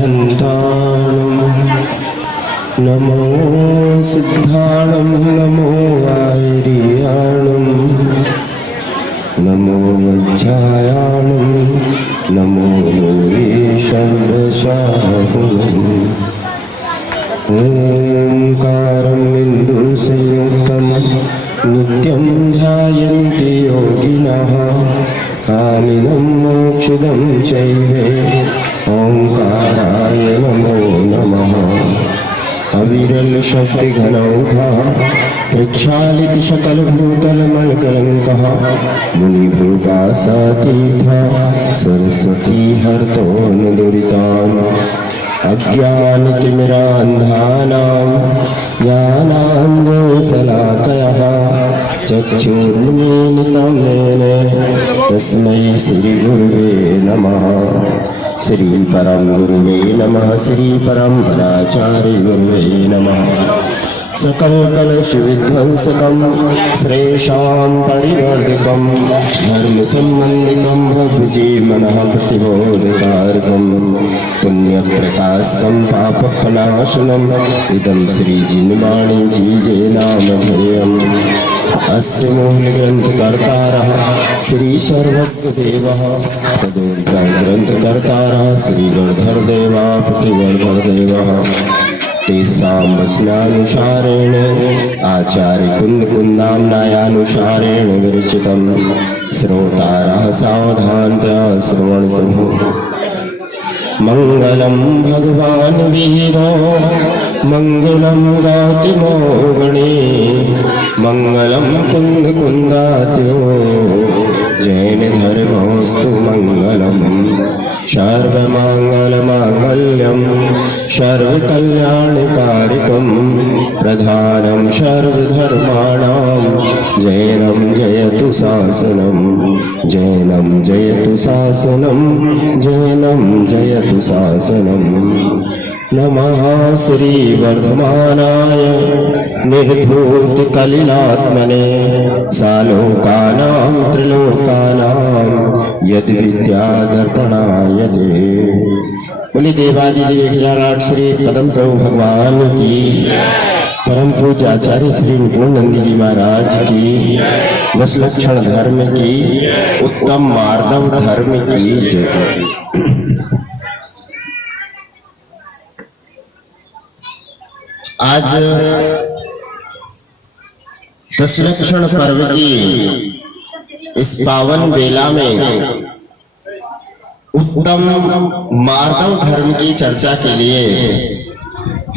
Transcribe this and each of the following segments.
अरहन्ताणं नमो सिद्धाणं नमो आयर्याणं नमो वज्रायाणं नमो शब्दशाहुम् ओंकारं बिन्दुसंयुक्तं नित्यं ध्यायन्ति योगिनः कामिनं मोक्षदं चैवे ओंकाराय नमो नमः। अविरल शक्ति घनौघा प्रक्षालित सकल भूतल मलकलंकः मुनिभृगासातीर्था सरस्वती हरतो दुरितान् अज्ञानतिमिरान्धानां ज्ञानाञ्जनशलाकयः चक्षुर्मीलितं येन तस्मै श्रीगुरुवे नमः। श्री परम गुरुवे नमः। श्री परम्पराचार्य गुरुवे नमः। सकल कलश विध्वंसकं श्रेषां परिवर्धकं धर्म संबंधिकं भवजीवनः प्रतिबोधकारकं पुण्य प्रकाशकं पापनाशनम् इदं श्रीजिनवाणी जीजे नामधेयम्। अस्य मूलग्रन्थकर्तारः श्री सर्वज्ञदेवः तदोर्ध्वं ग्रन्थकर्तारः श्री गणधरदेवा प्रतिगणधरदेवः। तेषां वचनानुसारेण आचार्य कुन्दकुन्दाम्नायानुसारेण विरचितं श्रोतारः सावधानतया श्रवन्तु। मङ्गलं भगवान् वीरो मङ्गलं गौतमो गणे मङ्गलं कुन्दकुन्दाद्यो जैन धर्मोऽस्तु मङ्गलम्। सर्वमङ्गलमाङ्गल्यं सर्वकल्याणकारिकं प्रधानं सर्वधर्माणां जैनं जयतु शासनं जैनं जयतु शासनं जैनं जयतु शासनं। नमः श्री वर्धमानाय निर्धूतकलिलात्मने सालोकानां त्रिलोकानां यद्विद्यादर्पणाय ते। बोली देवाजी देव 1008 श्री पदम प्रभु भगवान की, परम पूज्य आचार्य श्री निपुणानंद जी महाराज की, 10 लक्षण धर्म की, उत्तम मार्दव धर्म की जय। आज 10 लक्षण पर्व की इस पावन बेला में उत्तम मार्दव धर्म की चर्चा के लिए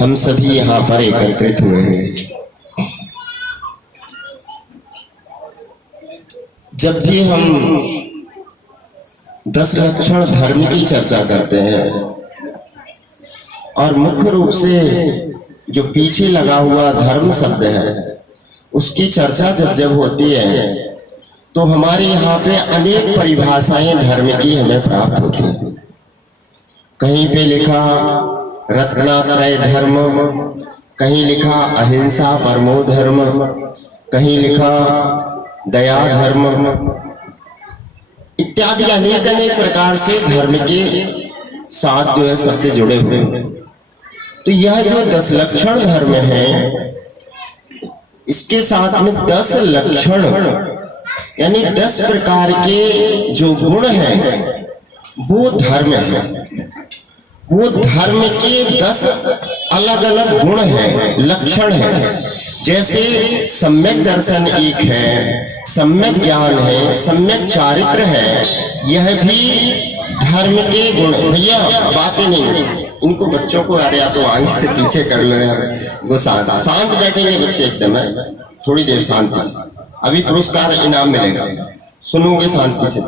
हम सभी यहाँ पर एकत्रित हुए हैं। जब भी हम 10 लक्षण धर्म की चर्चा करते हैं और मुख्य रूप से जो पीछे लगा हुआ धर्म शब्द है उसकी चर्चा जब होती है तो हमारे यहाँ पे अनेक परिभाषाएं धर्म की हमें प्राप्त होती हैं। कहीं पे लिखा रत्नात्रय धर्म, कहीं लिखा अहिंसा परमो धर्म, कहीं लिखा दया धर्म इत्यादि अनेक प्रकार से धर्म के साथ जो है शब्द जुड़े हुए हैं। तो यह जो 10 लक्षण धर्म है इसके साथ में 10 लक्षण यानी 10 प्रकार के जो गुण हैं वो धर्म है। वो धर्म के 10 अलग अलग गुण हैं, लक्षण हैं। जैसे सम्यक दर्शन एक है, सम्यक ज्ञान है, सम्यक चारित्र है, यह भी धर्म के गुण। भैया बातें नहीं, इनको बच्चों को अरे या तो आंख से पीछे कर लो यार, वो शांत बैठेंगे बच्चे एकदम है, थोड़ी देर शांति से। अभी पुरस्कार इनाम मिलेगा, सुनोगे शांति से।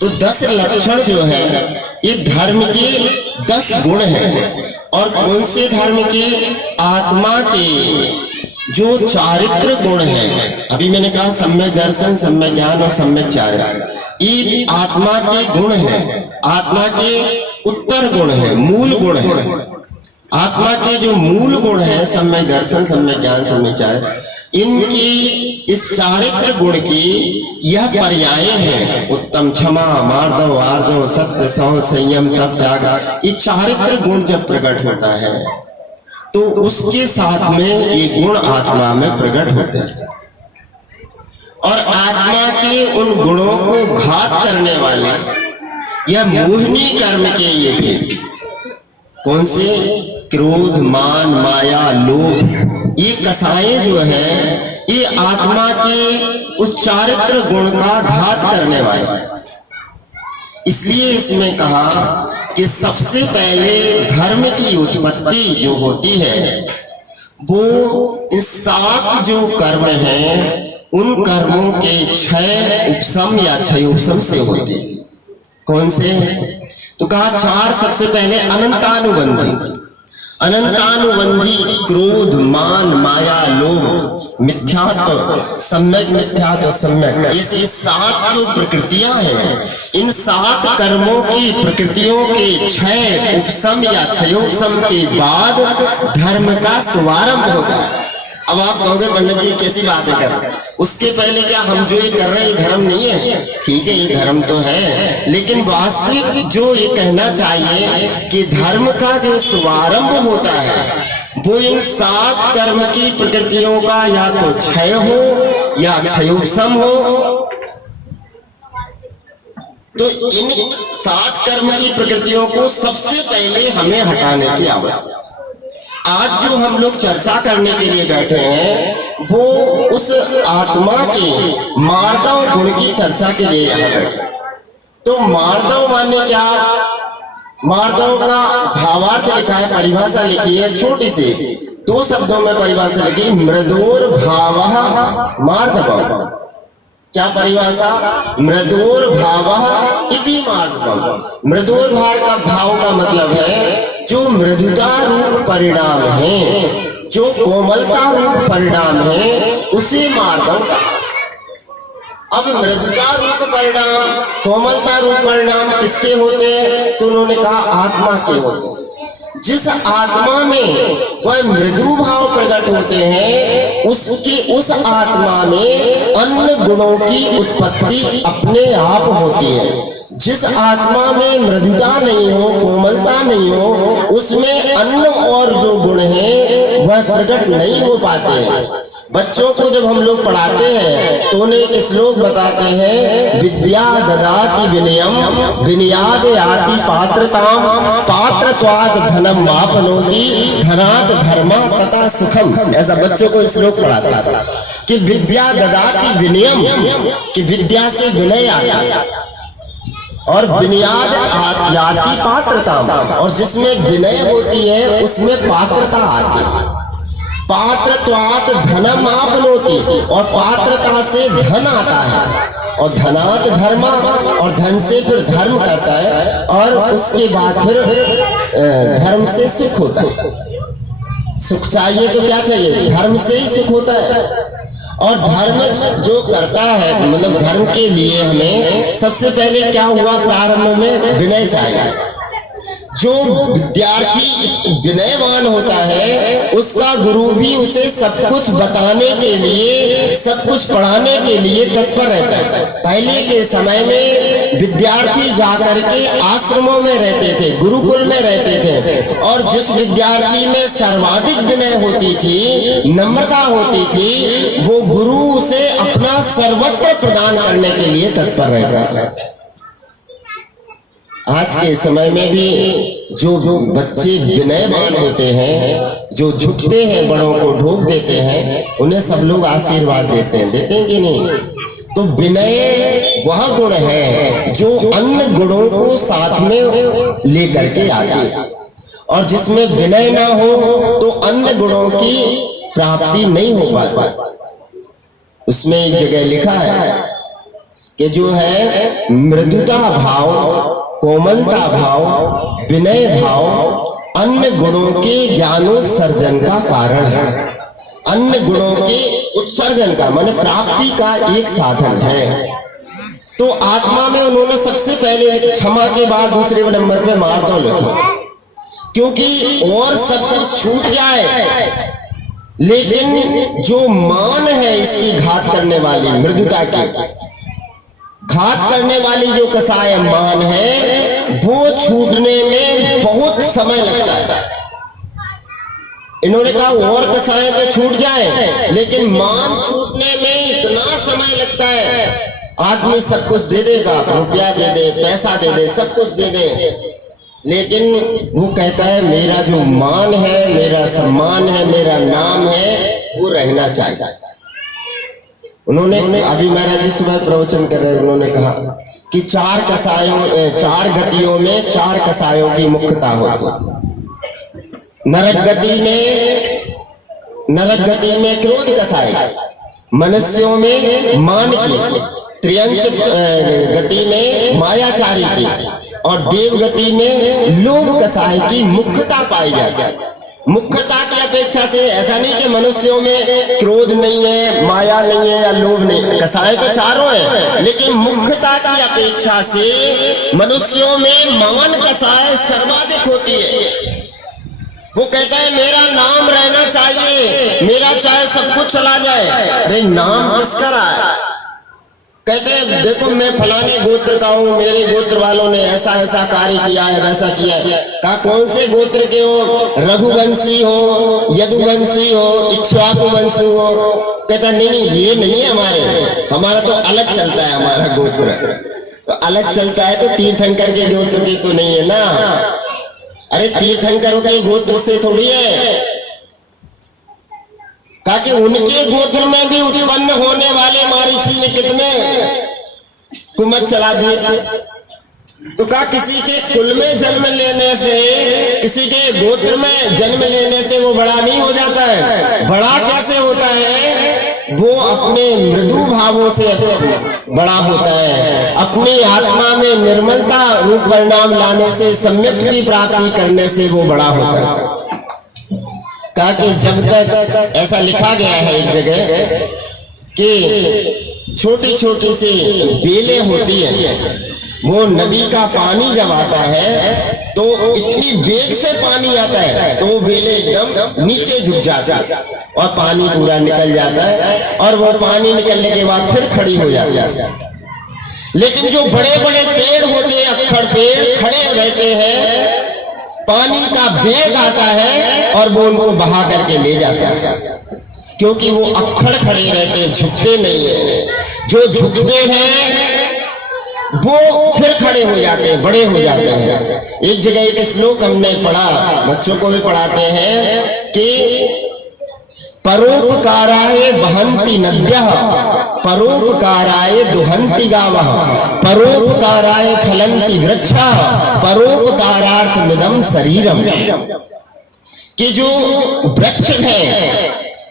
तो 10 लक्षण जो है ये धर्म के 10 गुण हैं। और कौन से धर्म के? आत्मा के जो चारित्र गुण हैं। अभी मैंने कहा सम्यक दर्शन, सम्यक ज्ञान और सम्यक चारित्र, ये आत्मा के गुण हैं, आत्मा के उत्तर गुण हैं, मूल गुण हैं। आत्मा के जो मूल गुण है सम्यक दर्शन, सम्यक ज्ञान, सम्यक चारित्र, इनकी इस चारित्र गुण की यह पर्याय है। उत्तम क्षमा, मार्दव, आर्जव, सत्य, सौ, संयम, तप, त्याग। ये चारित्र गुण जब प्रकट होता है तो उसके साथ में ये गुण आत्मा में प्रकट होते हैं और आत्मा के उन गुणों को घात करने वाले यह मोहिनी कर्म के ये भेद, कौन से? क्रोध, मान, माया, लोभ, ये कसाएं जो है ये आत्मा के उस चारित्र गुण का घात करने वाले। इसलिए इसमें कहा कि सबसे पहले धर्म की उत्पत्ति जो होती है वो इस 7 जो कर्म हैं उन कर्मों के क्षय उपशम या क्षय उपशम से होती। कौन से? तो कहा 4 सबसे पहले अनंतानुबंधी। अनंतानुबंधी क्रोध, मान, माया, लोभ, मिथ्यात्व, सम्यक मिथ्यात्व, सम्यक, ऐसे 7 जो प्रकृतियां हैं इन 7 कर्मों की प्रकृतियों के क्षय उपशम या क्षयोपशम के बाद धर्म का शुभारंभ होता है। अब आप कहोगे पंडित जी कैसी बातें कर रहे हैं, उसके पहले क्या हम जो ये कर रहे हैं धर्म नहीं है? ठीक है, ये धर्म तो है, लेकिन वास्तविक जो ये कहना चाहिए कि धर्म का जो शुभारंभ होता है वो इन 7 कर्म की प्रकृतियों का या तो क्षय हो या क्षयोपशम हो। तो इन 7 कर्म की प्रकृतियों को सबसे पहले हमें हटाने की आवश्यकता। आज जो हम लोग चर्चा करने के लिए बैठे हैं वो उस आत्मा के मार्दव गुण की चर्चा के लिए यहाँ बैठे। तो मार्दव माने क्या? मार्दव का भावार्थ लिखा है, परिभाषा लिखी है छोटी सी, 2 शब्दों में परिभाषा लिखी, मृदोर भावः मार्दवम्। क्या परिभाषा? मृदोर भावः इति मार्दवम्। मृदोर भाव का मतलब है जो मृदुता रूप परिणाम है, जो कोमलता रूप परिणाम है उसे मार्दव कहा। अब मृदुता रूप परिणाम, कोमलता रूप परिणाम किसके होते हैं? तो उन्होंने कहा आत्मा के होते हैं। जिस आत्मा में वह मृदु भाव प्रकट होते हैं उस आत्मा में अन्य गुणों की उत्पत्ति अपने आप होती है। जिस आत्मा में मृदुता नहीं हो, कोमलता नहीं हो, उसमें अन्य और जो गुण हैं वह प्रकट नहीं हो पाते हैं। बच्चों को जब हम लोग पढ़ाते हैं तो उन्हें एक श्लोक बताते हैं, विद्या ददाति विनयम विनयाद याति पात्रताम पात्रत्वात् धनम वापनोति धनात् धर्म तथा सुखम। ऐसा बच्चों को श्लोक पढ़ाता है कि विद्या ददाति विनयम, कि विद्या से विनय आता है, और विनयाद याति पात्रता, और जिसमें विनय होती है उसमें पात्रता आती है। पात्रत्वात् धनम आपनोति, और पात्रता से धन आता है, और धनात् धर्म, और धन से फिर धर्म करता है, और उसके बाद फिर धर्म से सुख होता है। सुख चाहिए तो क्या चाहिए? धर्म से ही सुख होता है। और धर्म जो करता है, मतलब धर्म के लिए हमें सबसे पहले क्या हुआ? प्रारंभ में विनय चाहिए। जो विद्यार्थी विनयवान होता है उसका गुरु भी उसे सब कुछ बताने के लिए, सब कुछ पढ़ाने के लिए तत्पर रहता है। पहले के समय में विद्यार्थी जाकर के आश्रमों में रहते थे, गुरुकुल में रहते थे, और जिस विद्यार्थी में सर्वाधिक विनय होती थी, नम्रता होती थी, वो गुरु उसे अपना सर्वत्र प्रदान करने के लिए तत्पर रहता है। आज के समय में भी जो बच्चे विनयवान होते हैं, जो झुकते हैं, बड़ों को ढोक देते हैं, उन्हें सब लोग आशीर्वाद देते हैं कि नहीं? तो विनय वह गुण है जो अन्य गुणों को साथ में लेकर के आती है, और जिसमें विनय ना हो तो अन्य गुणों की प्राप्ति नहीं हो पाती। उसमें एक जगह लिखा है कि जो है मृदुता भाव, कोमलता भाव, विनय भाव अन्य गुणों के ज्ञानोत्सर्जन का कारण है। अन्य गुणों के उत्सर्जन का माने प्राप्ति का एक साधन है। तो आत्मा में उन्होंने सबसे पहले क्षमा के बाद दूसरे नंबर पे मार्दव लिखा, क्योंकि और सब कुछ छूट जाए लेकिन जो मान है इसकी घात करने वाली, मृदुता की घात करने वाली जो कसाय मान है, वो छूटने में बहुत समय लगता है। इन्होंने कहा और कसाएं तो छूट जाए, लेकिन मान छूटने में इतना समय लगता है। आदमी सब कुछ दे देगा, रुपया दे दे, पैसा दे दे, सब कुछ दे दे, लेकिन वो कहता है मेरा जो मान है, मेरा सम्मान है, मेरा नाम है, वो रहना चाहिए। उन्होंने अभी महाराज जी सुबह प्रवचन कर रहे, उन्होंने कहा कि चार गतियों में चार कसायों की मुख्यता होती। नरक गति में क्रोध कसाय, मनुष्यों में मान की, त्रियंश गति में मायाचारी की, और देव गति में लोभ कसाय की मुख्यता पाई जाती है। मुख्यता की अपेक्षा से ऐसा नहीं कि मनुष्यों में क्रोध नहीं है, माया नहीं है या लोभ नहीं, कसाय तो चारों हैं, लेकिन मुख्यता की अपेक्षा से मनुष्यों में मान कसाय सर्वाधिक होती है। वो कहता है मेरा नाम रहना चाहिए, मेरा चाहे सब कुछ चला जाए। अरे नाम किसका रहा है? कहते हैं देखो मैं फलाने गोत्र का हूँ, मेरे गोत्र वालों ने ऐसा ऐसा कार्य किया है, वैसा किया है। कहा कौन से गोत्र के हो? रघुवंशी हो, यदुवंशी हो, इक्ष्वाकुवंशी हो? कहता नहीं नहीं ये नहीं है हमारा तो अलग चलता है, हमारा गोत्र तो अलग चलता है, तो तीर्थंकर के गोत्र की तो नहीं है ना। अरे तीर्थंकरों के गोत्र से थोड़ी है, ताकि उनके गोत्र में भी उत्पन्न होने वाले मारीची ने कितने कुमत चला दिए। तो कहा किसी के कुल में जन्म लेने से, किसी के गोत्र में जन्म लेने से वो बड़ा नहीं हो जाता है। बड़ा कैसे होता है? वो अपने मृदु भावों से बड़ा होता है, अपनी आत्मा में निर्मलता रूप परिणाम लाने से, सम्यक की प्राप्ति करने से वो बड़ा होता है। कहा कि जब तक ऐसा लिखा गया है एक जगह कि छोटी छोटी सी बेलें होती हैं, वो नदी का पानी जब आता है तो इतनी वेग से पानी आता है तो वो बेलें एकदम नीचे झुक जाती है और पानी पूरा निकल जाता है, और वो पानी निकलने के बाद फिर खड़ी हो जाती है। लेकिन जो बड़े बड़े पेड़ होते हैं, अक्खड़ पेड़, खड़े रहते हैं, पानी का वेग आता है और वो उनको बहा करके ले जाता है, क्योंकि वो अक्खड़ खड़े रहते हैं, झुकते नहीं है। जो झुकते हैं वो फिर खड़े हो जाते हैं, बड़े हो जाते हैं। एक जगह एक श्लोक हमने पढ़ा, बच्चों को भी पढ़ाते हैं कि परोपकाराय बहन्ति नद्यः, परोपकाराय दुहन्ति गावः, परोपकाराय फलन्ति वृक्षाः, परोपकारार्थमिदं शरीरम। कि जो वृक्ष हैं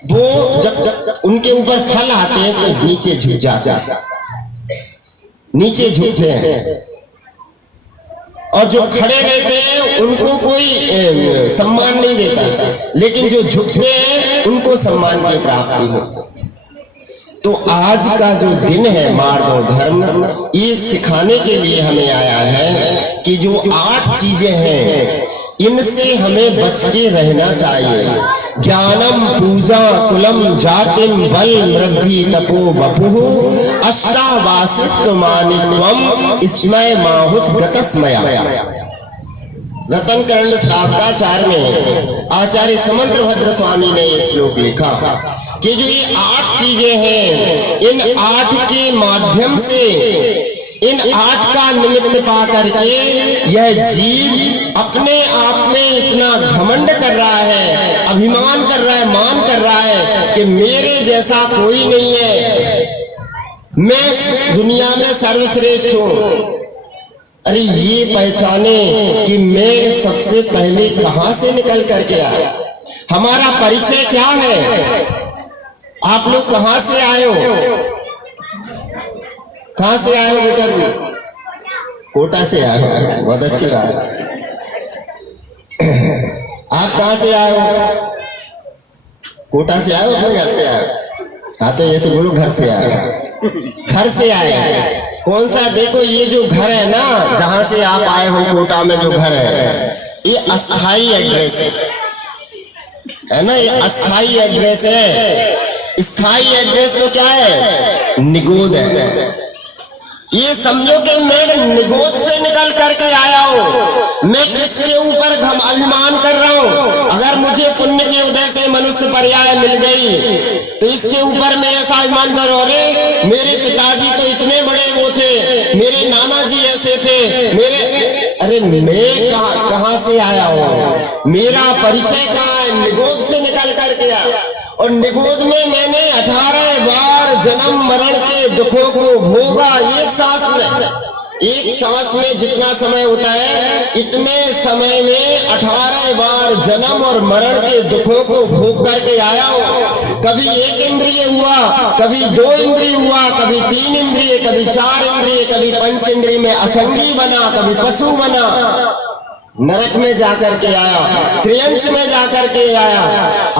वो जब उनके ऊपर फल आते हैं तो नीचे झुक जाते हैं, नीचे झुकते हैं, और जो खड़े रहते हैं उनको कोई सम्मान नहीं देता, लेकिन जो झुकते हैं उनको सम्मान की प्राप्ति होती है। तो आज का जो दिन है मार्दव धर्म, ये सिखाने के लिए हमें आया है कि जो 8 चीजें हैं इनसे हमें बच के रहना चाहिए। ज्ञानम पूजा कुलम जातिम बल वृद्धि तपो बपुः अष्टावासित्व मानित्वम इसमय माहुस गतस्मया। रतन कर्ण श्रावकाचार्य में आचार्य समंत्र भद्र स्वामी ने ये श्लोक लिखा कि जो ये 8 चीजें हैं, इन 8 के माध्यम से, इन 8 का निमित्त पा करके यह जीव अपने आप में इतना घमंड कर रहा है, अभिमान कर रहा है, मान कर रहा है कि मेरे जैसा कोई नहीं है, मैं दुनिया में सर्वश्रेष्ठ हूं। अरे ये पहचाने कि मैं सबसे पहले कहां से निकल करके आया, हमारा परिचय क्या है। आप लोग कहां से आए हो? कहां से आए हो बेटा? कोटा से आए हो, बहुत अच्छी बात। आप कहां से आए हो? कोटा से आए हो, अपने घर से आए हो? हाँ तो जैसे बोलो घर से आए हो, घर से आए। कौन सा? देखो ये जो घर है ना, जहां से आप आए हो कोटा में जो घर है, ये अस्थाई एड्रेस है। है ना, ये अस्थाई एड्रेस है। स्थाई एड्रेस तो क्या है, निगोद है। ये समझो कि मैं निगोद से निकल करके आया हूं, मैं किसके ऊपर अभिमान कर रहा हूं। अगर मुझे पुण्य के उदय से मनुष्य पर्याय मिल गई तो इसके ऊपर मैं ऐसा अभिमान करूं, अरे मेरे पिताजी तो इतने बड़े वो थे, मेरे नाना जी ऐसे थे, अरे मैं कहां से आया हूं, मेरा परिचय कहां है, निगोद से निकल करके आया। और निगोद में मैंने 18 बार जन्म मरण के दुखों को भोगा। एक सांस में जितना समय होता है, इतने समय में 18 बार जन्म और मरण के दुखों को भोग करके आया हूं। कभी 1 इंद्रिय हुआ, कभी 2 इंद्रिय हुआ, कभी 3 इंद्रिय, कभी 4 इंद्रिय, कभी 5 इंद्रिय में असंगी बना, कभी पशु बना, नरक में जाकर के आया, त्रियंश में जाकर के आया।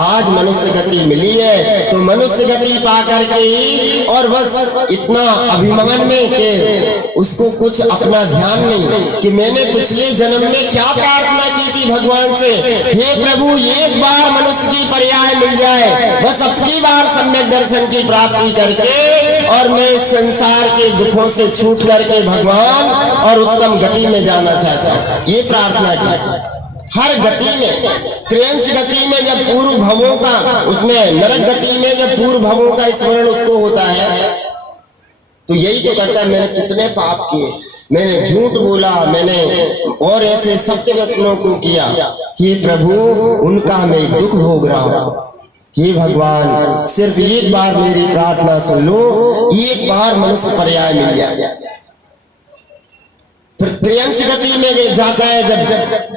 आज मनुष्य गति मिली है तो मनुष्य गति पा करके ही, और बस इतना अभिमान में कि उसको कुछ अपना ध्यान नहीं कि मैंने पिछले जन्म में क्या प्रार्थना की थी भगवान से, हे प्रभु एक बार मनुष्य की पर्याय मिल जाए, बस अपनी बार सम्यक दर्शन की प्राप्ति करके और मैं इस संसार के दुखों से छूट करके भगवान और उत्तम गति में जाना चाहता हूं। ये प्रार्थना की। हर गति में, त्रियंश गति में जब पूर्व भवों का, उसमें नरक गति में जब पूर्व भवों का स्मरण उसको होता है तो यही तो करता है, मैंने कितने पाप किए, मैंने झूठ बोला, मैंने और ऐसे सत्य व्यसनों को किया, हे प्रभु उनका मैं दुख भोग रहा हूं। हे भगवान सिर्फ एक बार मेरी प्रार्थना सुन लो, एक बार मनुष्य पर्याय मिल जाए। फिर त्रियंश गति में जाता है, जब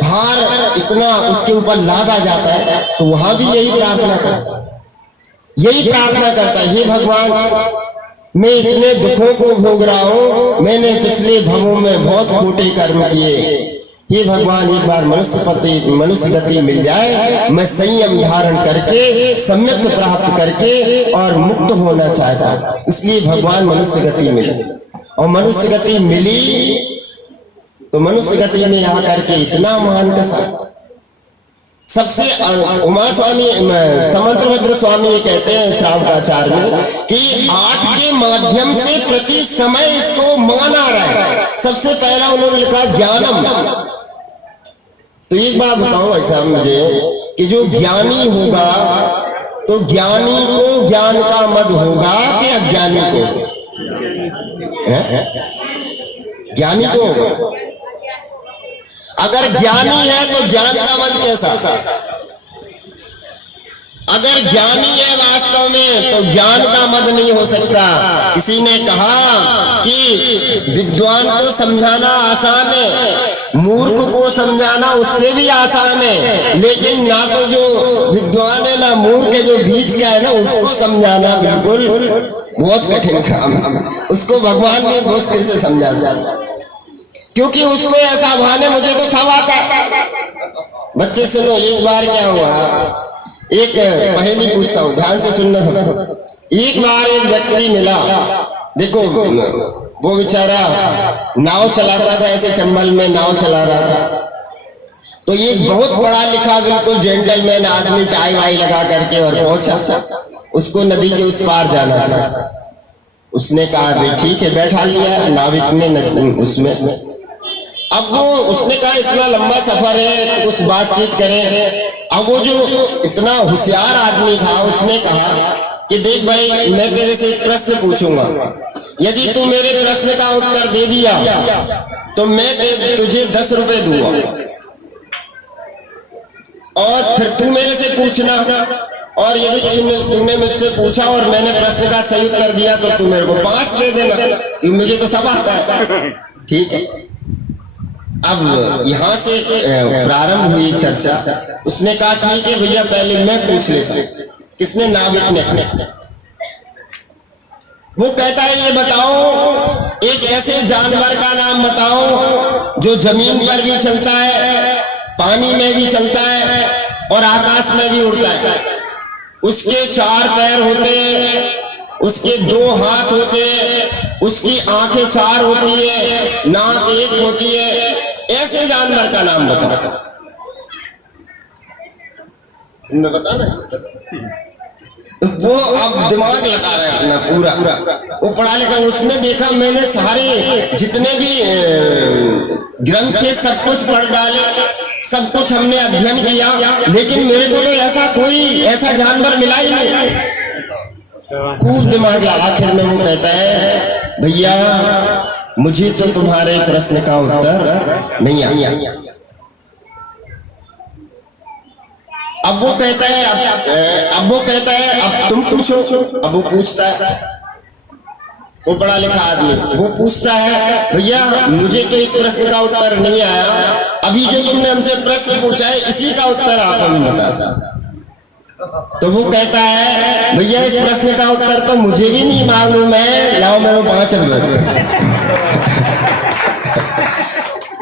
भार इतना उसके ऊपर लादा जाता है तो वहां भी यही प्रार्थना करता है, हे भगवान मैं इतने दुखों को भोग रहा हूं, मैंने पिछले भवों में बहुत खोटे कर्म किए, हे भगवान एक बार मनुष्य गति मिल जाए, मैं संयम धारण करके सम्यक प्राप्त करके और मुक्त होना चाहता। इसलिए भगवान मनुष्य गति मिली, और मनुष्य गति मिली तो मनुष्य गति में आकर के इतना महान कसा। सबसे उमा स्वामी समंत्रभद्र स्वामी ये कहते हैं श्रावकाचार में कि 8 के माध्यम से प्रति समय इसको माना रहा है। सबसे पहला उन्होंने लिखा ज्ञानम। तो एक बात बताओ ऐसा मुझे कि जो ज्ञानी होगा तो ज्ञानी को ज्ञान का मद होगा कि अज्ञानी को? ज्ञानी को होगा। अगर ज्ञानी है तो ज्ञान का मत कैसा? अगर ज्ञानी है वास्तव में तो ज्ञान का मद नहीं हो सकता। किसी ने कहा कि विद्वान को समझाना आसान है, मूर्ख को समझाना उससे भी आसान है, लेकिन ना तो जो विद्वान है ना मूर्ख है, जो बीच का है ना उसको समझाना बिल्कुल बहुत कठिन काम है। उसको भगवान ने मुश्किल से समझा जाए, क्योंकि उसको ऐसा भान है मुझे तो सब आता है। बच्चे सुनो, एक बार क्या हुआ, एक पहेली पूछता हूँ, ध्यान से सुनना सब। एक बार एक व्यक्ति मिला, देखो वो बेचारा नाव चलाता था, ऐसे चंबल में नाव चला रहा था। तो ये बहुत पढ़ा लिखा बिल्कुल जेंटलमैन आदमी टाई वाई लगा करके और पहुंचा, उसको नदी के उस पार जाना था। उसने कहा भाई ठीक है, बैठा लिया नाविक ने उसमें। अब वो उसने कहा इतना लंबा सफर है तो कुछ बातचीत करें। अब वो जो इतना होशियार आदमी था उसने कहा कि देख भाई मैं तेरे से एक प्रश्न पूछूंगा, यदि तू मेरे प्रश्न का उत्तर दे दिया तो मैं तुझे 10 रुपए दूंगा, और फिर तू मेरे से पूछना, और यदि तूने मुझसे पूछा और मैंने प्रश्न का सही उत्तर दिया तो तू मेरे को 5 दे देना, क्योंकि मुझे तो सब आता है। ठीक है। अब यहां से प्रारंभ हुई चर्चा। उसने कहा ठीक है भैया पहले मैं पूछ लेता हूं। किसने? नाविक ने। वो कहता है ये बताओ एक ऐसे जानवर का नाम बताओ जो जमीन पर भी चलता है, पानी में भी चलता है और आकाश में भी उड़ता है। उसके 4 पैर होते हैं, उसके 2 हाथ होते हैं, उसकी आंखें 4 होती है, नाक 1 होती है। ऐसे जानवर का नाम बताओ। तुम्हें पता ना, वो अब दिमाग लगा रहा है अपना पूरा, वो पढ़ा लिखा, उसने देखा मैंने सारे जितने भी ग्रंथ थे सब कुछ पढ़ डाले, सब कुछ हमने अध्ययन किया, लेकिन मेरे को तो ऐसा जानवर मिला ही नहीं। खूब दिमाग लगा, आखिर में वो कहता है भैया मुझे तो तुम्हारे प्रश्न का उत्तर नहीं आया। अब वो कहता है अब तुम पूछो। अब वो पूछता है, वो पढ़ा लिखा आदमी, वो पूछता है भैया मुझे तो इस प्रश्न का उत्तर नहीं आया, अभी जो तुमने हमसे प्रश्न पूछा है इसी का उत्तर आप हमें बता। तो वो कहता है भैया इस प्रश्न का उत्तर तो मुझे भी नहीं मालूम है, लाओ मेरे 5 रुपए।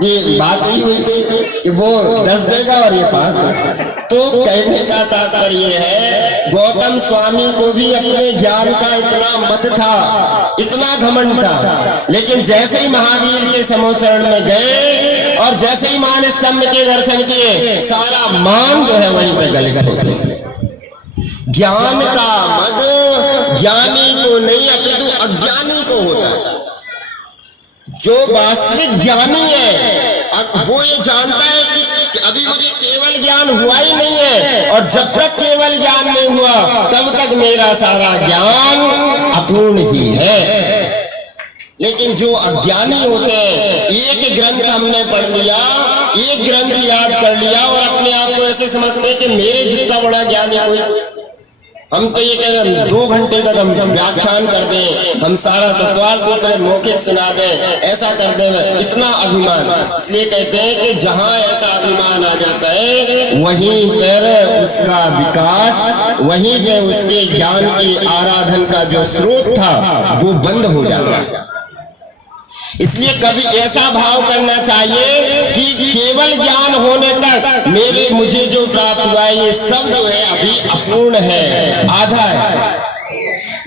ये बात ही हुई थी कि वो 10 देगा और ये 5 देगा। तो कहने का तात्पर्य है गौतम स्वामी को भी अपने ज्ञान का इतना मत था, इतना घमंड था, लेकिन जैसे ही महावीर के समोसरण में गए और जैसे ही मान स्तंभ के दर्शन किए, सारा मान जो है वहीं पे गलित हो गया। ज्ञान का मद ज्ञानी को नहीं अपितु अज्ञानी को होता है। जो वास्तविक ज्ञानी है वो ये जानता है कि अभी मुझे केवल ज्ञान हुआ ही नहीं है, और जब तक केवल ज्ञान नहीं हुआ तब तक मेरा सारा ज्ञान अपूर्ण ही है। लेकिन जो अज्ञानी होते हैं, एक ग्रंथ हमने पढ़ लिया, एक ग्रंथ याद कर लिया और अपने आप को ऐसे समझते हैं कि मेरे जितना बड़ा ज्ञानी कोई। हम तो ये कह रहे हैं 2 घंटे तक हम व्याख्यान कर दें, हम सारा तत्वार सूत्र मौखिक सुना दें, ऐसा कर दें, इतना अभिमान। इसलिए कहते हैं कि जहां ऐसा अभिमान आ जाता है वहीं पर उसका विकास, वहीं पर उसके ज्ञान की आराधन का जो स्रोत था वो बंद हो जाता है। इसलिए कभी ऐसा भाव करना चाहिए कि केवल ज्ञान होने तक मुझे जो प्राप्त हुआ है ये सब जो है अभी अपूर्ण है, आधा है।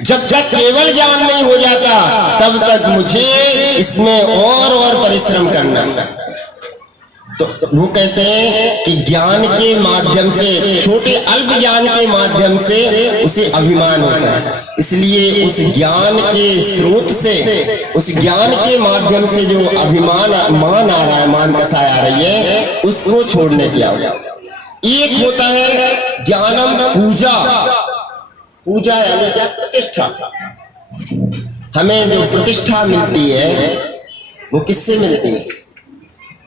जब तक केवल ज्ञान नहीं हो जाता तब तक मुझे इसमें और परिश्रम करना। तो वो कहते हैं कि ज्ञान के माध्यम से, छोटे अल्प ज्ञान के माध्यम से उसे अभिमान होता है, इसलिए उस ज्ञान के स्रोत से, उस ज्ञान के माध्यम से जो मान आ रहा है, मान कसाय आ रही है, उसको छोड़ने की आवश्यकता। एक होता है ज्ञानम पूजा, पूजा यानी क्या? प्रतिष्ठा। हमें जो प्रतिष्ठा मिलती है वो किससे मिलती है?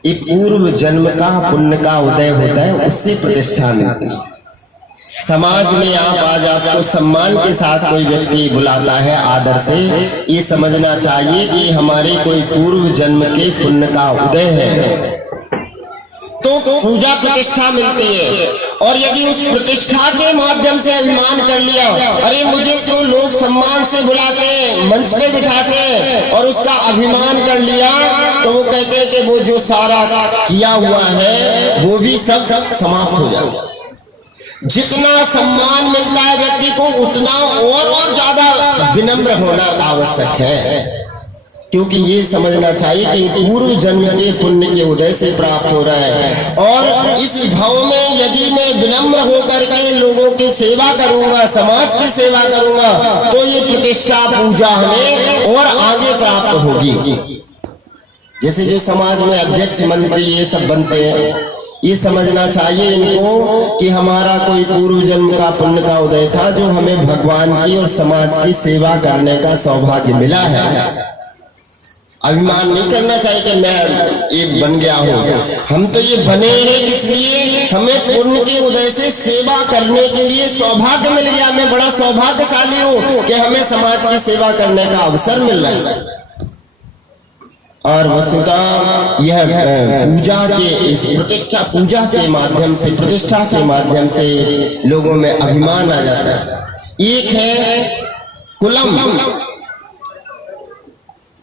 ये पूर्व जन्म का पुण्य का उदय होता है, उससे प्रतिष्ठा मिलती है। समाज में आज आपको सम्मान के साथ कोई व्यक्ति बुलाता है आदर से, ये समझना चाहिए कि हमारे कोई पूर्व जन्म के पुण्य का उदय है, तो पूजा प्रतिष्ठा मिलती है। और यदि उस प्रतिष्ठा के माध्यम से अभिमान कर लिया, अरे मुझे तो लोग सम्मान से बुलाते हैं, मंच पे बिठाते हैं, और उसका अभिमान कर लिया, तो वो कहते हैं कि वो जो सारा किया हुआ है वो भी सब समाप्त हो जाता है। जितना सम्मान मिलता है व्यक्ति को उतना और ज्यादा विनम्र होना आवश्यक है, क्योंकि ये समझना चाहिए कि पूर्व जन्म के पुण्य के उदय से प्राप्त हो रहा है। और इस भाव में यदि मैं विनम्र होकर के लोगों की सेवा करूंगा, समाज की सेवा करूंगा, तो ये प्रतिष्ठा पूजा हमें और आगे प्राप्त होगी। जैसे जो समाज में अध्यक्ष मंत्री ये सब बनते हैं, ये समझना चाहिए इनको कि हमारा कोई पूर्व जन्म का पुण्य का उदय था, जो हमें भगवान की और समाज की सेवा करने का सौभाग्य मिला है। अभिमान नहीं करना चाहिए कि मैं ये बन गया हूँ। हम तो ये बने हैं इसलिए हमें पुण्य के उदय से सेवा करने के लिए सौभाग्य मिल गया। मैं बड़ा सौभाग्यशाली हूँ कि हमें समाज की सेवा करने का अवसर मिल रहा है। और वस्तुतः यह पूजा के, इस प्रतिष्ठा पूजा के माध्यम से, प्रतिष्ठा के माध्यम से लोगों में अभिमान आ जाता है। एक है कुलम,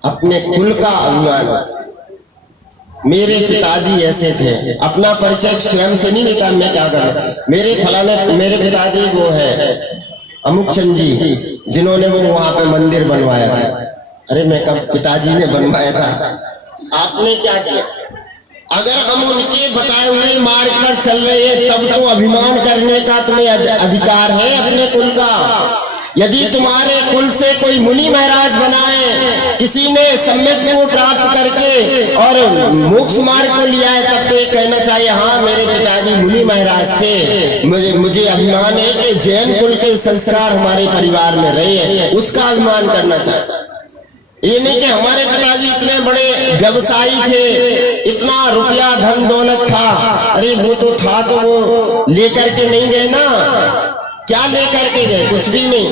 अपने कुल का अभिमान। मेरे पिताजी ऐसे थे, अपना परिचय स्वयं से नहीं देता, मैं क्या करूं, मेरे पिताजी वो है अमुक चंद जी, जिन्होंने वो वहां पे मंदिर बनवाया था। अरे मैं कब पिताजी ने बनवाया था, आपने क्या किया? अगर हम उनके बताए हुए मार्ग पर चल रहे हैं तब तो अभिमान करने का तुम्हें अधिकार है अपने कुल का। यदि तुम्हारे कुल से कोई मुनि महाराज बनाए, किसी ने सम्यक को प्राप्त करके और मोक्ष मार्ग को लिया है, तब तो ये कहना चाहिए हाँ मेरे पिताजी मुनि महाराज थे, मुझे अभिमान है कि जैन कुल के संस्कार हमारे परिवार में रहे हैं, उसका अभिमान करना चाहिए। ये नहीं कि हमारे पिताजी इतने बड़े व्यवसायी थे, इतना रुपया धन दौलत था। अरे वो तो था तो वो लेकर के नहीं गए ना, क्या लेकर के गए? कुछ भी नहीं।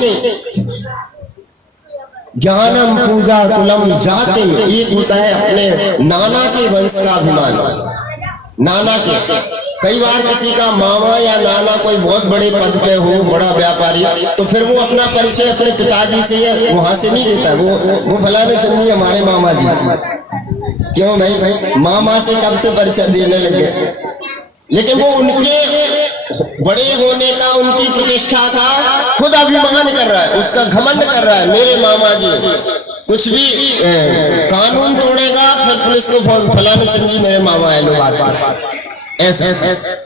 ज्ञानम पूजा कुलम जातिम, एक होता है अपने नाना के वंश का अभिमान, नाना के। कई बार किसी का मामा या नाना कोई बहुत बड़े पद पे हो, बड़ा व्यापारी, तो फिर वो अपना परिचय अपने पिताजी से या वहां से नहीं देता, वो फलाने चंदी हमारे मामा जी। क्यों भाई? मामा से कब से परिचय देने लगे? लेकिन वो उनके बड़े होने का, उनकी प्रतिष्ठा का खुद अभिमान कर रहा है, उसका घमंड कर रहा है। मेरे मामा जी कुछ भी कानून तोड़ेगा फिर पुलिस को फोन, फलाने चंदी मेरे मामा है, लो बात ऐसा।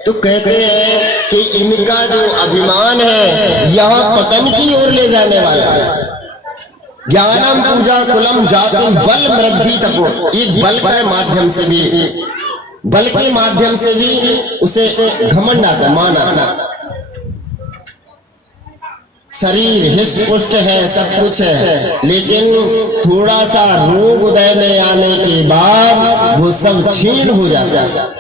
तो कहते हैं कि इनका जो अभिमान है यह पतन की ओर ले जाने वाला है। ज्ञानम पूजा कुलम जातिम बल वृद्धि तपो, एक बल के माध्यम से भी, बल के माध्यम से भी उसे घमंड आता, मान आता। शरीर हिष्ट पुष्ट है, सब कुछ है, लेकिन थोड़ा सा रोग उदय में आने के बाद वो सब क्षीण हो जाता है।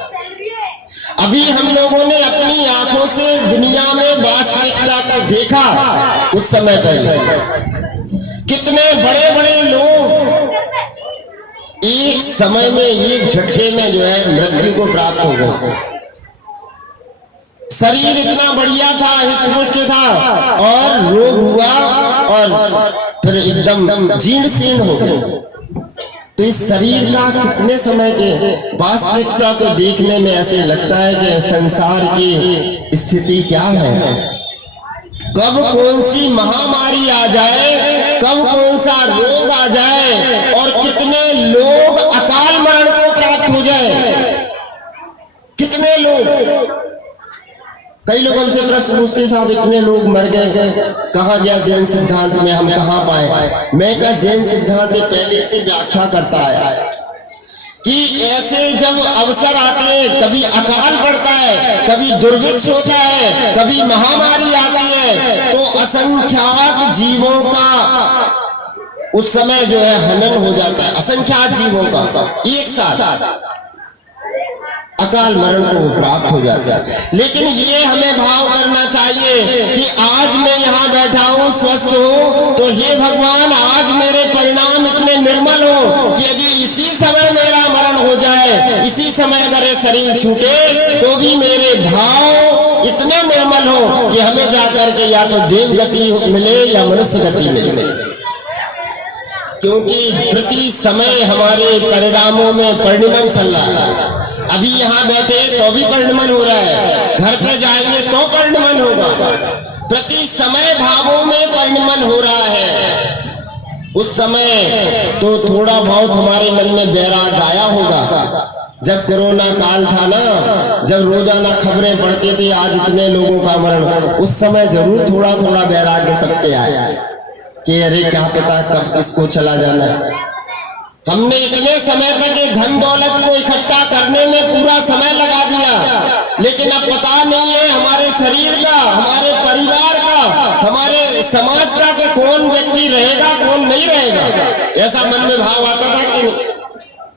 अभी हम लोगों ने अपनी आंखों से दुनिया में वास्तविकता को देखा। उस समय पहले कितने बड़े बड़े लोग एक समय में, एक झटके में जो है मृत्यु को प्राप्त हो गए। शरीर इतना बढ़िया था, हृष्ट था, और रोग हुआ और फिर एकदम जीर्ण शीर्ण हो गए। तो इस शरीर का कितने समय के वास्तविकता को देखने में ऐसे लगता है कि संसार की स्थिति क्या है, कब कौन सी महामारी आ जाए, कब कौन सा रोग आ जाए और कितने लोग अकाल मरण को प्राप्त हो जाए। कितने लोग, कई लोग हमसे प्रश्न पूछते, साहब इतने लोग मर गए, कहाँ गया जैन सिद्धांत में, हम कहाँ पाए? मैं कहा जैन सिद्धांत पहले से व्याख्या करता है कि ऐसे जब अवसर आते हैं, कभी अकाल पड़ता है, कभी दुर्भिक्ष होता है, कभी महामारी आती है, तो असंख्यात जीवों का उस समय जो है हनन हो जाता है, असंख्यात जीवों का एक साथ अकाल मरण को प्राप्त हो जाता है। लेकिन ये हमें भाव करना चाहिए कि आज मैं यहाँ बैठा हूँ, स्वस्थ हूँ, तो हे भगवान आज मेरे परिणाम इतने निर्मल हो कि यदि इसी समय मेरा मरण हो जाए, इसी समय अगर ये शरीर छूटे, तो भी मेरे भाव इतने निर्मल हो कि हमें जाकर के या तो देव गति मिले या मनुष्य गति मिले। क्योंकि प्रति समय हमारे परिणामों में परिणमन चल रहा है। अभी यहाँ बैठे तो भी परिणमन हो रहा है, घर पे जाएंगे तो परिणमन होगा, प्रति समय भावों में परिणमन हो रहा है। उस समय तो थोड़ा बहुत हमारे मन में वैराग आया होगा। जब कोरोना काल था ना, जब रोजाना खबरें पढ़ते थे आज इतने लोगों का मरण, उस समय जरूर थोड़ा थोड़ा वैराग्य सबके आया कि अरे क्या पता कब इसको चला जाना है। हमने इतने समय तक धन दौलत को इकट्ठा करने में पूरा समय लगा दिया, लेकिन अब पता नहीं है हमारे शरीर का, हमारे परिवार का, हमारे समाज का कि कौन व्यक्ति रहेगा कौन नहीं रहेगा। ऐसा मन में भाव आता था कि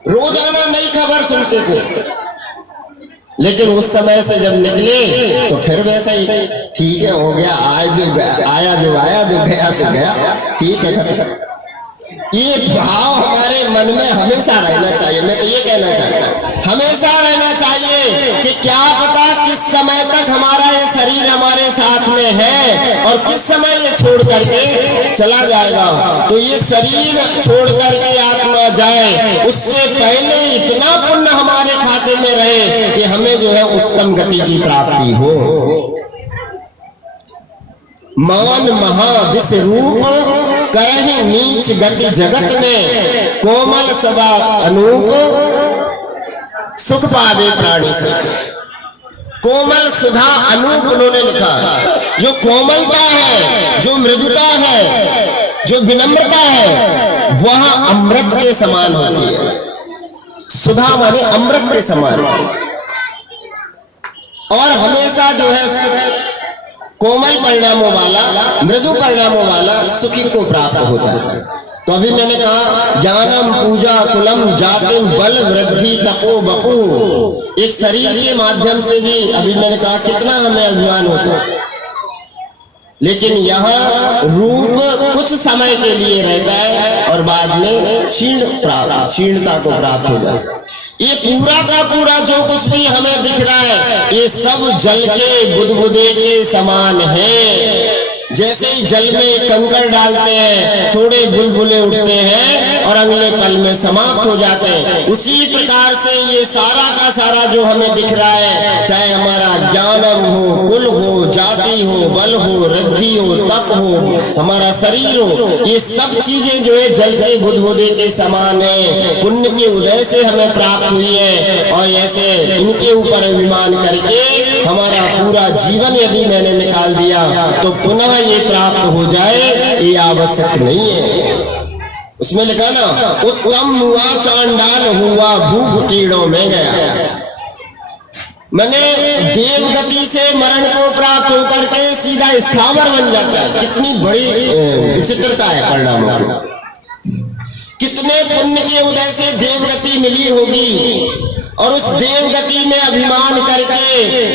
रोजाना नई खबर सुनते थे। लेकिन उस समय से जब निकले तो फिर वैसा ही ठीक है, हो गया, आया जो गया सो गया, ठीक है। ये भाव हमारे मन में हमेशा रहना चाहिए। मैं तो ये कहना चाहता हूँ हमेशा रहना चाहिए कि क्या पता किस समय तक हमारा ये शरीर हमारे साथ में है और किस समय ये छोड़ करके चला जाएगा। तो ये शरीर छोड़ करके आत्मा जाए उससे पहले इतना पुण्य हमारे खाते में रहे कि हमें जो है उत्तम गति की प्राप्ति हो। मान महाविष रूप करहि नीच गति जगत में, कोमल सदा अनूप सुख पावे प्राणी से। कोमल सुधा अनूप उन्होंने लिखा। जो कोमलता है, जो मृदुता है, जो विनम्रता है, वह अमृत के समान होती है। सुधा माने अमृत के समान। और हमेशा जो है कोमल परिणामों वाला, मृदु परिणामों वाला सुखी को प्राप्त होता है। तो अभी मैंने कहा ज्ञानम पूजा कुलम जातिम बल वृद्धि तपो बपू। एक शरीर के माध्यम से भी अभी मैंने कहा कितना हमें अभिमान होता है, लेकिन यह रूप कुछ समय के लिए रहता है और बाद में क्षीणता को प्राप्त हो जाता है। ये पूरा का पूरा जो कुछ भी हमें दिख रहा है, ये सब जल के बुदबुदे के समान है। जैसे ही जल में कंकड़ डालते हैं, थोड़े बुलबुले उठते हैं और अगले पल में समाप्त हो जाते हैं। उसी प्रकार से ये सारा का सारा जो हमें दिख रहा है, चाहे हमारा ज्ञानम हो, कुल हो, जाति हो, बल हो, रिद्धि हो, तप हो, हमारा शरीर हो, ये सब चीजें जो है जल के बुदबुदे के समान है। पुण्य के उदय से हमें प्राप्त हुई है और ऐसे इनके ऊपर अभिमान करके हमारा पूरा जीवन यदि मैंने निकाल दिया तो पुनः ये प्राप्त हो जाए ये आवश्यक नहीं है। उसमें लिखा ना, उत्तम हुआ चांडाल हुआ भूप कीड़ों में गया। मैंने देव गति से मरण को प्राप्त होकर के सीधा स्थावर बन जाता है। कितनी बड़ी विचित्रता है परिणामों की। कितने पुण्य के उदय से देवगति मिली होगी और उस देवगति में अभिमान करके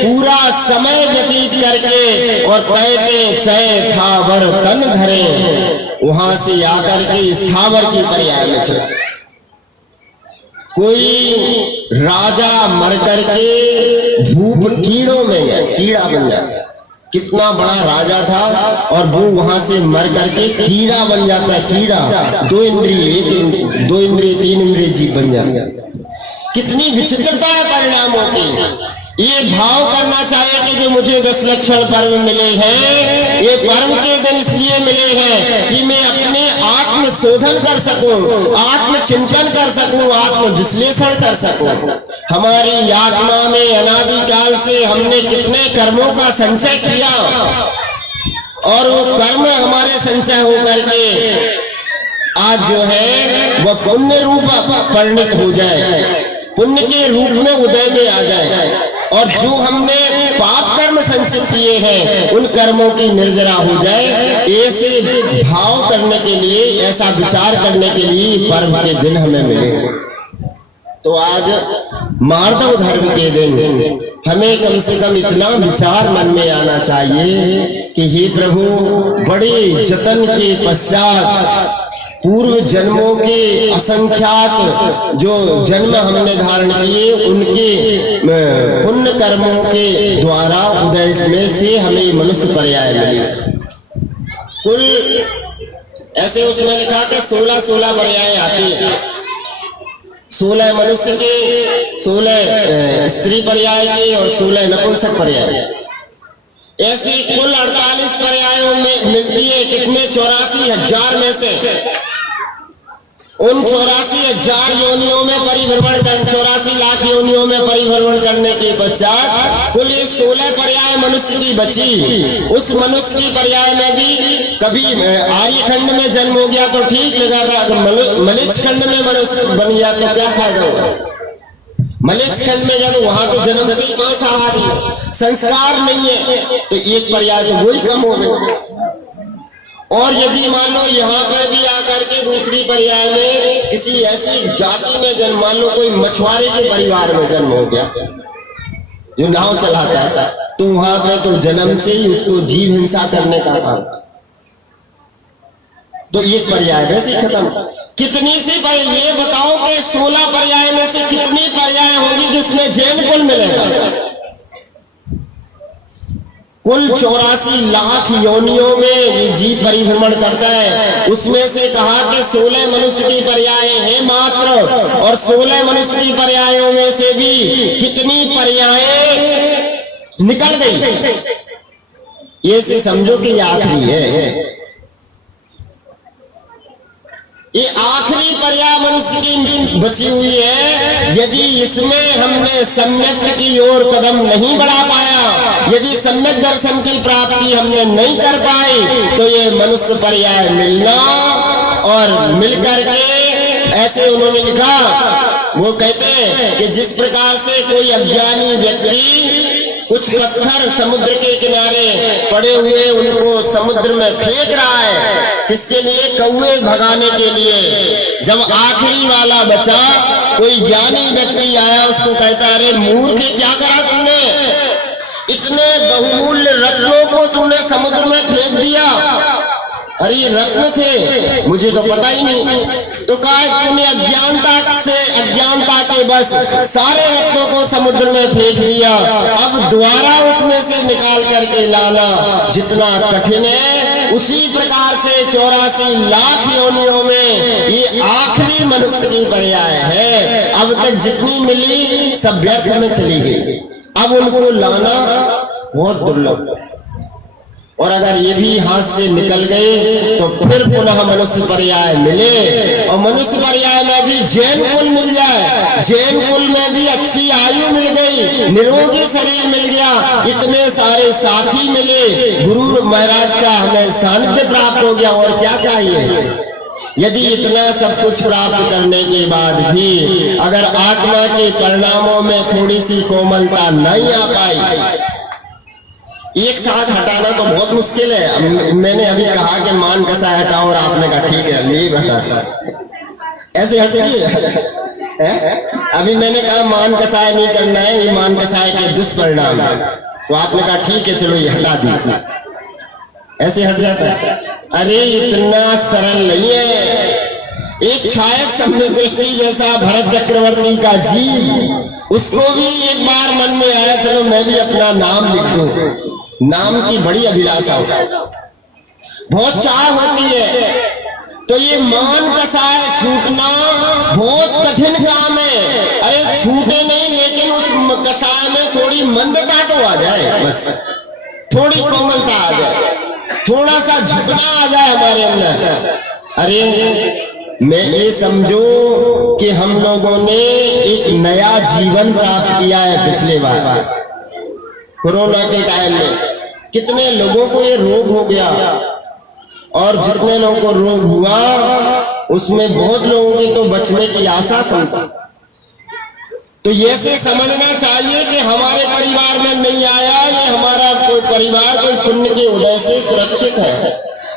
पूरा समय व्यतीत करके और कहते चय थावर तन धरे, वहां से आकर के स्थावर की पर्याय में चले। कोई राजा मर करके भूप कीड़ों में गया, कीड़ा बन जाता। कितना बड़ा राजा था और वो वहां से मर करके कीड़ा बन जाता है। कीड़ा, दो इंद्रिय तीन इंद्रिय जीव बन जाता। कितनी विचित्रता है परिणामों की। ये भाव करना चाहिए कि जो मुझे 10 लक्षण पर्व मिले हैं, ये पर्व के दिन इसलिए मिले हैं कि मैं अपने आत्म शोधन कर सकूं, आत्म चिंतन कर सकूं, आत्म विश्लेषण कर सकूं। हमारी आत्मा में अनादि काल से हमने कितने कर्मों का संचय किया और वो कर्म हमारे संचय होकर के आज जो है वह पुण्य रूप परिणित हो जाए, पुण्य के रूप में उदय में आ जाए और जो हमने पाप कर्म संचित किए हैं उन कर्मों की निर्जरा हो जाए। ऐसे भाव करने के लिए, ऐसा विचार करने के लिए पर्व के दिन हमें मिले। तो आज मार्दव धर्म के दिन हमें कम से कम इतना विचार मन में आना चाहिए कि हे प्रभु, बड़े जतन के पश्चात पूर्व जन्मों के असंख्यात जो जन्म हमने धारण किए, उनके पुण्य कर्मों के द्वारा उदय में से हमें मनुष्य पर्याय मिली। कुल ऐसे उसमें लिखा कि 16 पर्याय आती है। 16 मनुष्य के, 16 स्त्री पर्याय के और 16 नपुंसक पर्याय। ऐसी कुल 48 पर्यायों में मिलती है। किसमें? 84,000 में से। उन 84,000 योनियों में परिभ्रमण कर, 84 लाख योनियों में परिभ्रमण करने के पश्चात कुल ये 16 पर्याय मनुष्य की बची। उस मनुष्य की पर्याय में भी कभी आर्य खंड में जन्म हो गया तो ठीक लगेगा, अगर मलेच्छ खंड में मनुष्य बन गया तो क्या फायदा होगा। मलेच्छ खंड में गया तो वहां तो जन्म से ही मांसाहारी है, संस्कार नहीं है, तो एक पर्याय तो वही कम हो गई। और यदि मान लो यहाँ पर भी आकर के दूसरी पर्याय में किसी ऐसी जाति में जन्म, मान लो कोई मछुआरे के परिवार में जन्म हो गया जो नाव चलाता है, तो वहां पर तो जन्म से ही उसको जीव हिंसा करने का काम, तो एक पर्याय वैसे खत्म। कितनी सी पर्याय, ये बताओ कि 16 पर्याय में से कितनी पर्याय होगी जिसमें जैन कुल मिलेगा। कुल 84 लाख योनियों में ये जीव परिभ्रमण करता है। उसमें से कहा कि 16 मनुष्य की पर्याय है मात्र, और 16 मनुष्य की पर्यायों में से भी कितनी पर्याय निकल गई, ये से समझो कि ये आखिरी है। ये आखिरी पर्याय मनुष्य की बची हुई है। यदि इसमें हमने सम्यक की ओर कदम नहीं बढ़ा पाया, यदि सम्यक दर्शन की प्राप्ति हमने नहीं कर पाई, तो ये मनुष्य पर्याय मिलना और मिलकर के ऐसे उन्होंने लिखा, वो कहते हैं कि जिस प्रकार से कोई अज्ञानी व्यक्ति कुछ पत्थर समुद्र के किनारे पड़े हुए उनको समुद्र में फेंक रहा है, किसके लिए? कौवे भगाने के लिए। जब आखिरी वाला बचा, कोई ज्ञानी व्यक्ति आया, उसको कहता, अरे मूर्ख, क्या करा तुमने? इतने बहुमूल्य रत्नों को तुमने समुद्र में फेंक दिया। अरे ये रत्न थे, मुझे तो पता ही नहीं। तो कहा तूने अज्ञानता के बस सारे रत्नों को समुद्र में फेंक दिया, अब दोबारा उसमें से निकाल करके लाना जितना कठिन है, उसी प्रकार से 84 लाख योनियों में ये आखिरी मनुष्य की पर्याय है। अब तक जितनी मिली सब व्यर्थ में चली गई, अब उनको लाना बहुत दुर्लभ। और अगर ये भी हाथ से निकल गए तो फिर पुनः मनुष्य पर्याय मिले, और मनुष्य पर्याय में भी जैन कुल मिल जाए, जैन कुल में भी अच्छी आयु मिल गई, निरोगी शरीर मिल गया, इतने सारे साथी मिले, गुरु महाराज का हमें सानिध्य प्राप्त हो गया, और क्या चाहिए? यदि इतना सब कुछ प्राप्त करने के बाद भी अगर आत्मा के परिणामों में थोड़ी सी कोमलता नहीं आ पाई, एक साथ हटाना तो बहुत मुश्किल है। मैंने अभी कहा कि मान कसाय हटाओ, और आपने कहा ठीक है लीव हटाता, ऐसे हटती है? अभी मैंने कहा मान कसाय नहीं करना है, ये मान कसाय के दुष्परिणाम, तो आपने कहा ठीक है चलो ये हटा दी, ऐसे हट जाता है? अरे इतना सरल नहीं है। एक छायक सम्य दृष्टि जैसा भरत चक्रवर्ती का जीव, उसको भी एक बार मन में आया चलो मैं भी अपना नाम लिख दूं। नाम की बड़ी अभिलाषा हो, बहुत चाह होती है, तो ये मान कसाय छूटना बहुत कठिन काम है। अरे छूटे नहीं, लेकिन उस कसाय में थोड़ी मंदता तो आ जाए, बस थोड़ी कोमलता आ जाए, थोड़ा सा झुकना आ जाए हमारे अंदर। अरे मैं ये समझो कि हम लोगों ने एक नया जीवन प्राप्त किया है। पिछले बार कोरोना के टाइम में कितने लोगों को ये रोग हो गया, और जितने लोगों को रोग हुआ उसमें बहुत लोगों की तो बचने की आशा कम थी। तो ये से समझना चाहिए कि हमारे परिवार में नहीं आया, ये हमारा कोई परिवार कोई पुण्य के उदय से सुरक्षित है।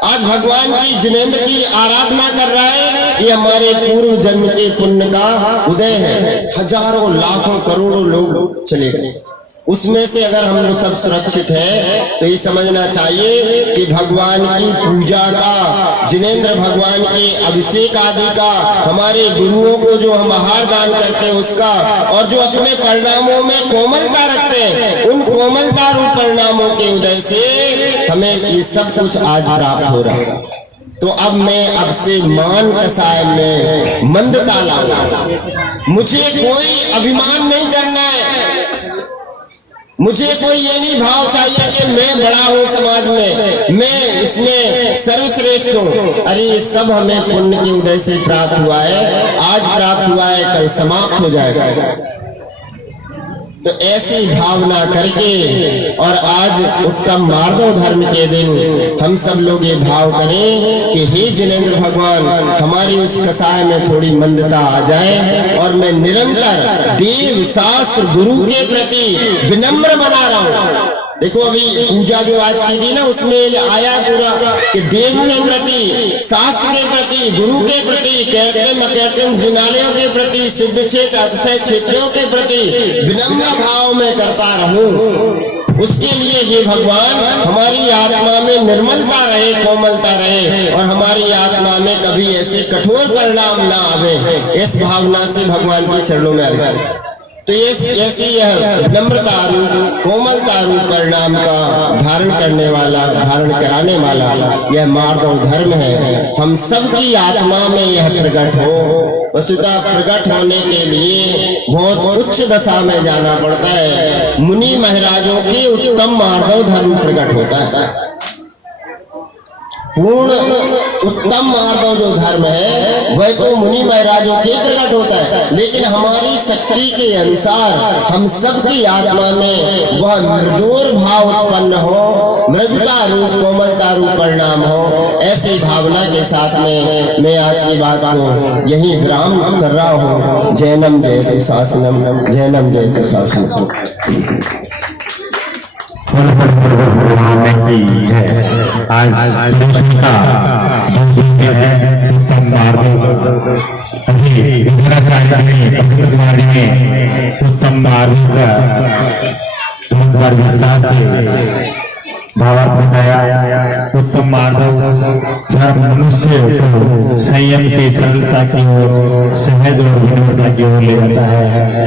आज भगवान की जिनेंद्र की आराधना कर रहा है, ये हमारे पूर्व जन्म के पुण्य का उदय है। हजारों लाखों करोड़ों लोग चले गए, उसमें से अगर हम लोग सब सुरक्षित हैं तो ये समझना चाहिए कि भगवान की पूजा का, जिनेंद्र भगवान के अभिषेक आदि का, हमारे गुरुओं को जो हम आहार दान करते हैं उसका, और जो अपने परिणामों में कोमलता रखते हैं उन कोमलता रूप परिणामों के उदय से हमें ये सब कुछ आज प्राप्त हो रहा है। तो अब मैं अब से मान कसाय में मंदता लाऊं। मुझे कोई अभिमान नहीं करना है, मुझे कोई ये नहीं भाव चाहिए कि मैं बड़ा हूं समाज में, मैं इसमें सर्वश्रेष्ठ हूं। अरे ये सब हमें पुण्य के उदय से प्राप्त हुआ है, आज प्राप्त हुआ है, कल समाप्त हो जाएगा। तो ऐसी भावना करके, और आज उत्तम मार्गव धर्म के दिन हम सब लोग ये भाव करें कि हे जिनेंद्र भगवान, हमारी उस कसाय में थोड़ी मंदता आ जाए, और मैं निरंतर देव शास्त्र गुरु के प्रति विनम्र बना रहा हूं। देखो अभी पूजा जो आज की थी ना, उसमें आया पूरा कि देव के प्रति, शास्त्र के प्रति, गुरु के प्रति, कीर्तन अकीर्तन जिनालयों के प्रति, सिद्ध क्षेत्र अतिशय क्षेत्रों के प्रति विनम्र भाव में करता रहूं। उसके लिए ये भगवान हमारी आत्मा में निर्मलता रहे, कोमलता रहे, और हमारी आत्मा में कभी ऐसे कठोर परिणाम ना आवे, इस भावना से भगवान के चरणों में अर्पण। तो ऐसी यह विनम्रता रूप, कोमलता रूप परिणाम का धारण करने वाला, धारण कराने वाला यह मार्गव धर्म है। हम सबकी आत्मा में यह प्रकट हो। वस्तुतः प्रकट होने के लिए बहुत उच्च दशा में जाना पड़ता है। मुनि महाराजों के उत्तम मार्गव धर्म प्रकट होता है। पूर्ण उत्तम मार्गों जो धर्म है वह तो मुनि महाराजों के प्रकट होता है, लेकिन हमारी शक्ति के अनुसार हम सबकी आत्मा में वह मृदुर भाव उत्पन्न हो, मृदुता रूप कोमलता रूप परिणाम हो। ऐसी भावना के साथ में मैं आज की बात को यही विराम कर रहा हूँ। जैनम जयतु शासनम, जैनम जयतु शासनम। आज उत्तम मार्ग का विस्तार से भावार्थ बताया। उत्तम मार्ग धर्म मनुष्य को संयम से सरलता की ओर, सहज और विनम्रता की ओर ले जाता है।